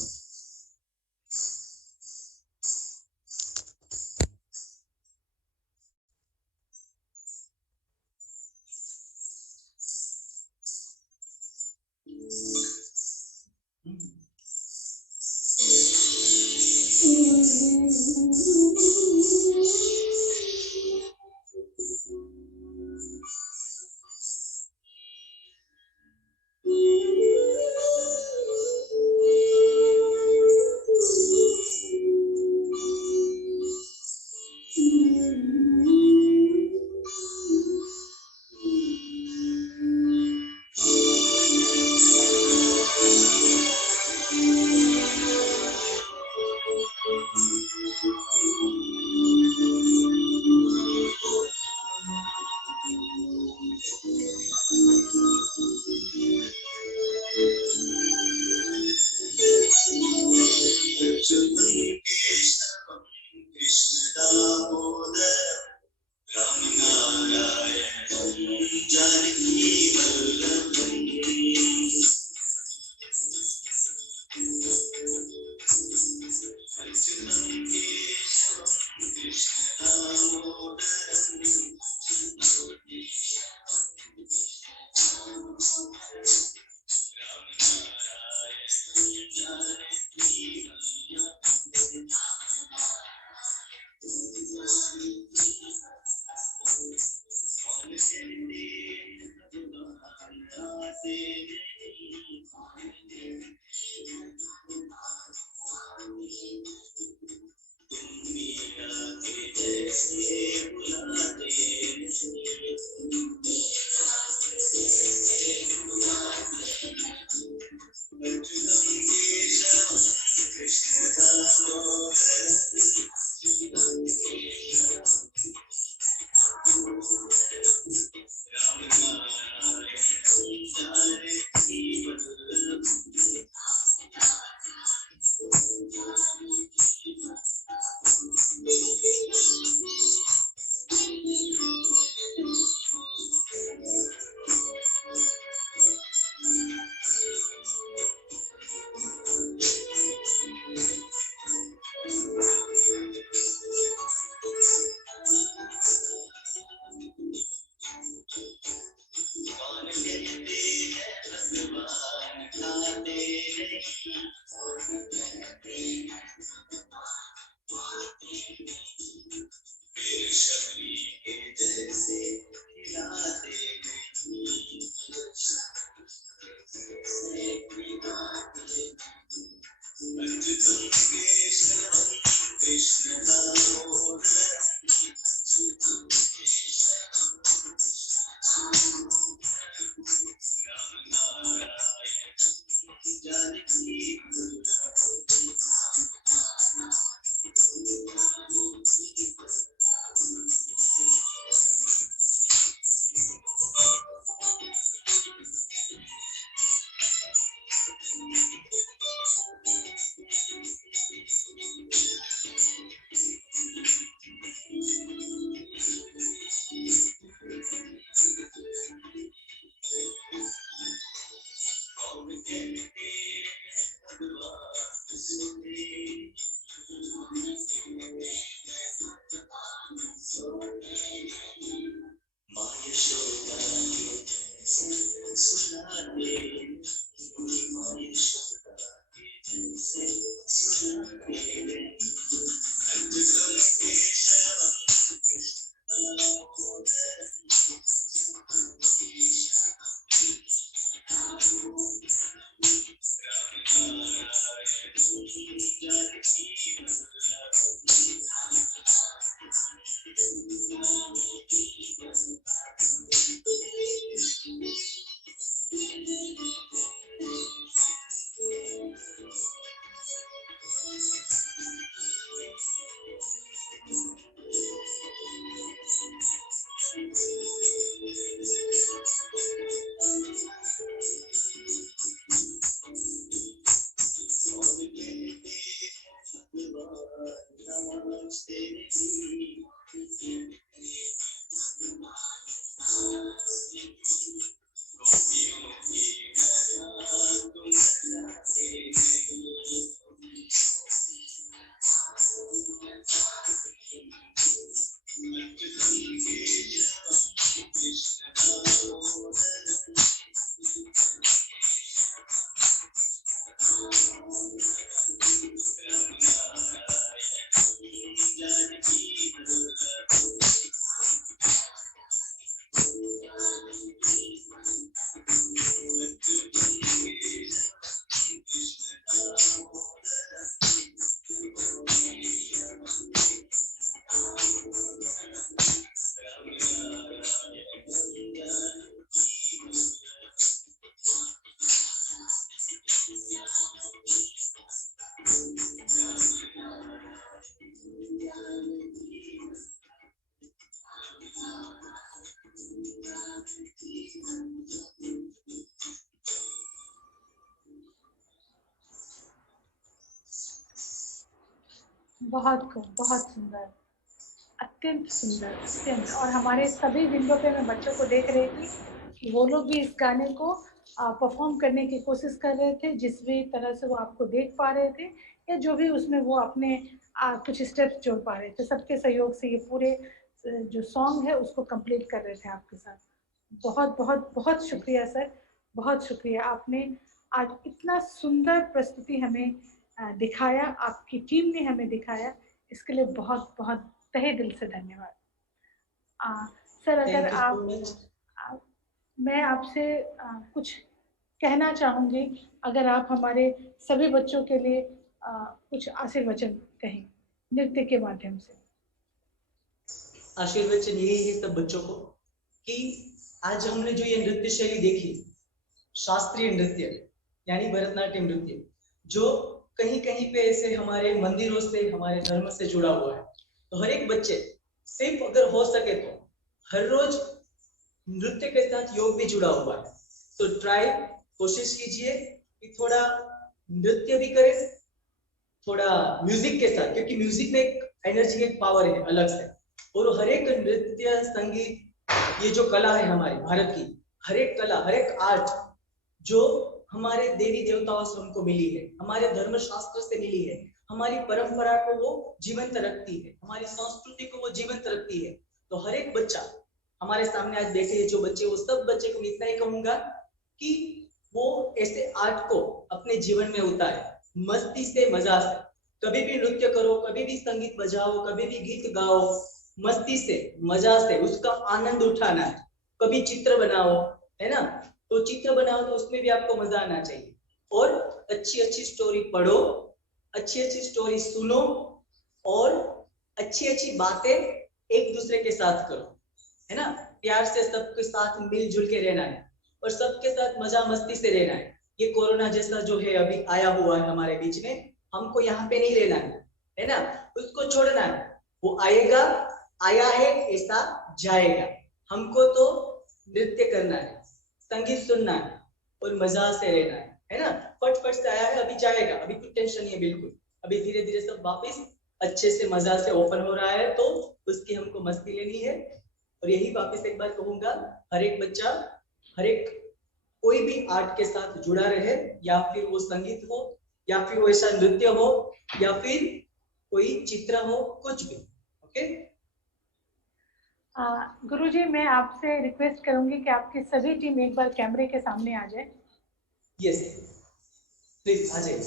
बहुत खूब, बहुत सुंदर। अत्यंत सुंदर, अत्यंत। और हमारे सभी विंडो पे मैं बच्चों को देख रही थी कि वो लोग भी इस गाने को परफॉर्म करने की कोशिश कर रहे थे, जिस भी तरह से वो आपको देख पा रहे थे या जो भी उसमें वो अपने कुछ स्टेप्स जोड़ पा रहे थे। सबके सहयोग से ये पूरे जो सॉन्ग है उसको कंप्लीट कर रहे थे आपके साथ। बहुत बहुत बहुत शुक्रिया सर, बहुत शुक्रिया। आपने आज इतना सुंदर प्रस्तुति हमें दिखाया, आपकी टीम ने हमें दिखाया, इसके लिए बहुत बहुत तहे दिल से धन्यवाद। सर अगर मैं आपसे कुछ कहना चाहूँगी, अगर आप हमारे सभी बच्चों के लिए कुछ आशीर्वचन कहें नृत्य के माध्यम से। आशीर्वचन यही है सब बच्चों को कि आज हमने जो ये नृत्य शैली देखी, शास्त्रीय नृत्य यानी भरतनाट्यम नृत्य, जो कहीं कहीं पे ऐसे हमारे मंदिरों से, हमारे धर्म से जुड़ा हुआ है, तो हर एक बच्चे सिर्फ अगर हो सके तो हर रोज नृत्य के साथ योग भी जुड़ा हुआ है, तो कोशिश कीजिए कि थोड़ा नृत्य भी करें, थोड़ा म्यूजिक के साथ, क्योंकि म्यूजिक में एक एनर्जी, एक पावर है अलग से। और हर एक नृत्य, संगीत, ये जो कला है हमारी भारत की, हर एक कला, हर एक आर्ट जो हमारे देवी देवताओं से हमको मिली है, हमारे धर्म शास्त्र से मिली है, हमारी परंपरा को वो जीवंत रखती है, हमारी संस्कृति को वो जीवंत रखती है। तो हर एक बच्चा हमारे सामने आज देखे जो बच्चे, वो सब बच्चे को इतना ही कहूंगा कि वो ऐसे आर्ट को अपने जीवन में उतारे, मस्ती से, मजा से। कभी भी नृत्य करो, कभी भी संगीत बजाओ, कभी भी गीत गाओ, मस्ती से, मजा से उसका आनंद उठाना है। कभी चित्र बनाओ, है ना, तो चित्र बनाओ तो उसमें भी आपको मजा आना चाहिए। और अच्छी अच्छी स्टोरी पढ़ो, अच्छी अच्छी स्टोरी सुनो, और अच्छी अच्छी बातें एक दूसरे के साथ करो, है ना। प्यार से सबके साथ मिलजुल के रहना है और सबके साथ मजा मस्ती से रहना है। ये कोरोना जैसा जो है अभी आया हुआ है हमारे बीच में, हमको यहाँ पे नहीं रहना है ना, उसको छोड़ना है। वो आएगा, आया है, ऐसा जाएगा। हमको तो नृत्य करना है, संगीत सुनना है और मजा से रहना है ना। फट से आया है, अभी जाएगा, अभी कुछ टेंशन नहीं है बिल्कुल। अभी धीरे धीरे सब वापस अच्छे से मजा से ओपन हो रहा है, तो उसकी हमको मस्ती लेनी है। और यही वापस एक बार कहूंगा, हर एक बच्चा, हर एक कोई भी आर्ट के साथ जुड़ा रहे, या फिर वो संगीत हो, या फिर वो ऐसा नृत्य हो, या फिर कोई चित्र हो, कुछ भी। ओके गुरुजी, मैं आपसे रिक्वेस्ट करूंगी कि आपकी सभी टीम एक बार कैमरे के सामने आ जाए। यस प्लीज आ जाइए।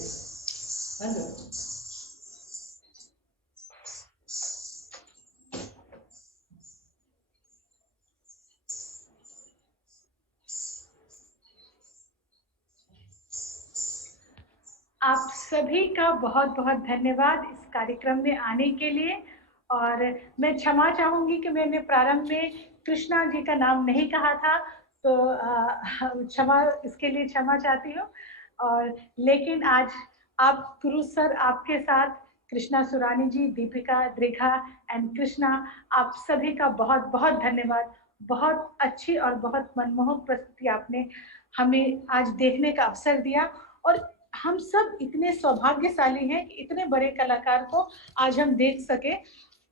आप सभी का बहुत बहुत धन्यवाद इस कार्यक्रम में आने के लिए। और मैं क्षमा चाहूंगी कि मैंने प्रारंभ में कृष्णा जी का नाम नहीं कहा था, तो क्षमा, इसके लिए क्षमा चाहती हूँ। और लेकिन आज आप गुरु सर, आपके साथ कृष्णा सुरानी जी, दीपिका दृघा एंड कृष्णा, आप सभी का बहुत बहुत धन्यवाद। बहुत अच्छी और बहुत मनमोहक प्रस्तुति आपने हमें आज देखने का अवसर दिया। और हम सब इतने सौभाग्यशाली हैं कि इतने बड़े कलाकार को आज हम देख सके।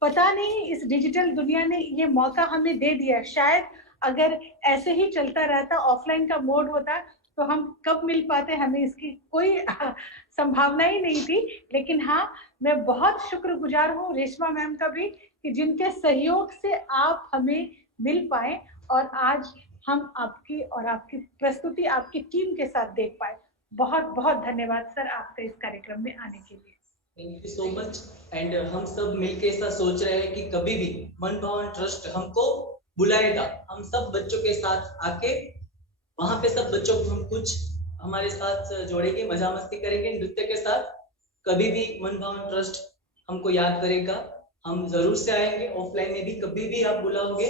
पता नहीं इस डिजिटल दुनिया ने ये मौका हमें दे दिया। शायद अगर ऐसे ही चलता रहता, ऑफलाइन का मोड होता, तो हम कब मिल पाते, हमें इसकी कोई संभावना ही नहीं थी। लेकिन हाँ, मैं बहुत शुक्रगुजार हूँ रेशमा मैम का भी, कि जिनके सहयोग से आप हमें मिल पाए और आज हम आपकी और आपकी प्रस्तुति आपकी टीम के साथ देख पाए। बहुत बहुत धन्यवाद सर आपका इस कार्यक्रम में आने के लिए। Thank you so much. And हम सब मिलके ऐसा सोच रहे हैं कि कभी भी मन भावन ट्रस्ट हमको बुलाएगा, हम सब बच्चों के साथ आके वहां पे सब बच्चों को हम कुछ हमारे साथ जोड़ेंगे, मजा मस्ती करेंगे नृत्य के साथ। कभी भी मन भावन ट्रस्ट हमको याद करेगा, हम जरूर से आएंगे। ऑफलाइन में भी कभी भी आप बुलाओगे।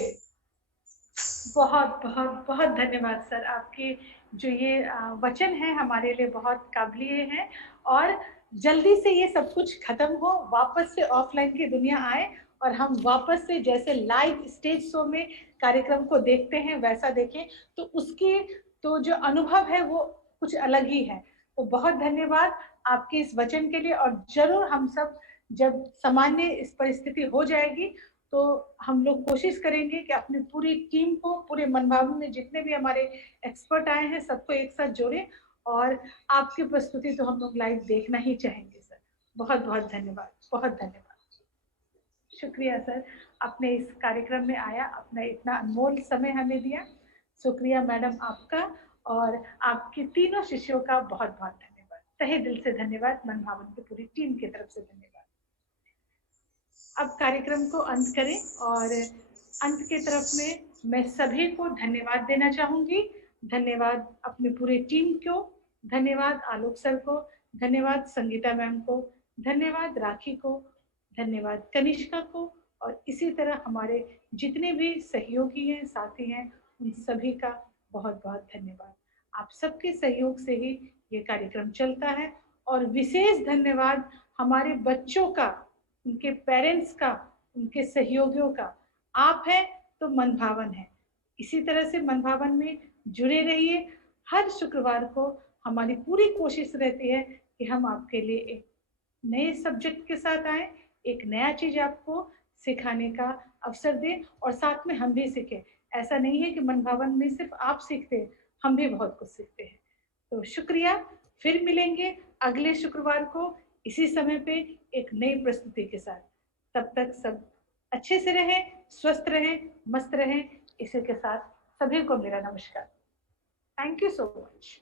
बहुत बहुत बहुत धन्यवाद सर, आपके जो ये वचन है हमारे लिए बहुत काबिलिए हैं। और जल्दी से ये सब कुछ खत्म हो, वापस से ऑफलाइन की दुनिया आए और हम वापस से जैसे लाइव स्टेज शो में कार्यक्रम को देखते हैं वैसा देखें, तो उसके तो जो अनुभव है वो कुछ अलग ही है। तो बहुत धन्यवाद आपके इस वचन के लिए। और जरूर हम सब जब सामान्य इस परिस्थिति हो जाएगी तो हम लोग कोशिश करेंगे कि अपनी पूरी टीम को, पूरे मनभावन में जितने भी हमारे एक्सपर्ट आए हैं सबको एक साथ जोड़े, और आपकी प्रस्तुति तो हम लोग लाइव देखना ही चाहेंगे सर। बहुत बहुत धन्यवाद, बहुत धन्यवाद, शुक्रिया सर, आपने इस कार्यक्रम में आया, अपना इतना अनमोल समय हमें दिया। शुक्रिया मैडम आपका, और आपके तीनों शिष्यों का बहुत बहुत धन्यवाद, तहे दिल से धन्यवाद, मनभावन की पूरी टीम की तरफ से धन्यवाद। अब कार्यक्रम को अंत करें, और अंत के तरफ में मैं सभी को धन्यवाद देना चाहूंगी। धन्यवाद अपनी पूरी टीम को, धन्यवाद आलोक सर को, धन्यवाद संगीता मैम को, धन्यवाद राखी को, धन्यवाद कनिष्का को, और इसी तरह हमारे जितने भी सहयोगी हैं, साथी हैं, उन सभी का बहुत बहुत धन्यवाद। आप सबके सहयोग से ही ये कार्यक्रम चलता है। और विशेष धन्यवाद हमारे बच्चों का, उनके पेरेंट्स का, उनके सहयोगियों का। आप हैं तो मनभावन है। इसी तरह से मनभावन में जुड़े रहिए। हर शुक्रवार को हमारी पूरी कोशिश रहती है कि हम आपके लिए एक नए सब्जेक्ट के साथ आए, एक नया चीज आपको सिखाने का अवसर दें, और साथ में हम भी सीखें। ऐसा नहीं है कि मनभावन में सिर्फ आप सीखते हैं, हम भी बहुत कुछ सीखते हैं। तो शुक्रिया, फिर मिलेंगे अगले शुक्रवार को इसी समय पे एक नई प्रस्तुति के साथ। तब तक सब अच्छे से रहें, स्वस्थ रहें, मस्त रहें। इसी के साथ सभी को मेरा नमस्कार। Thank you so much.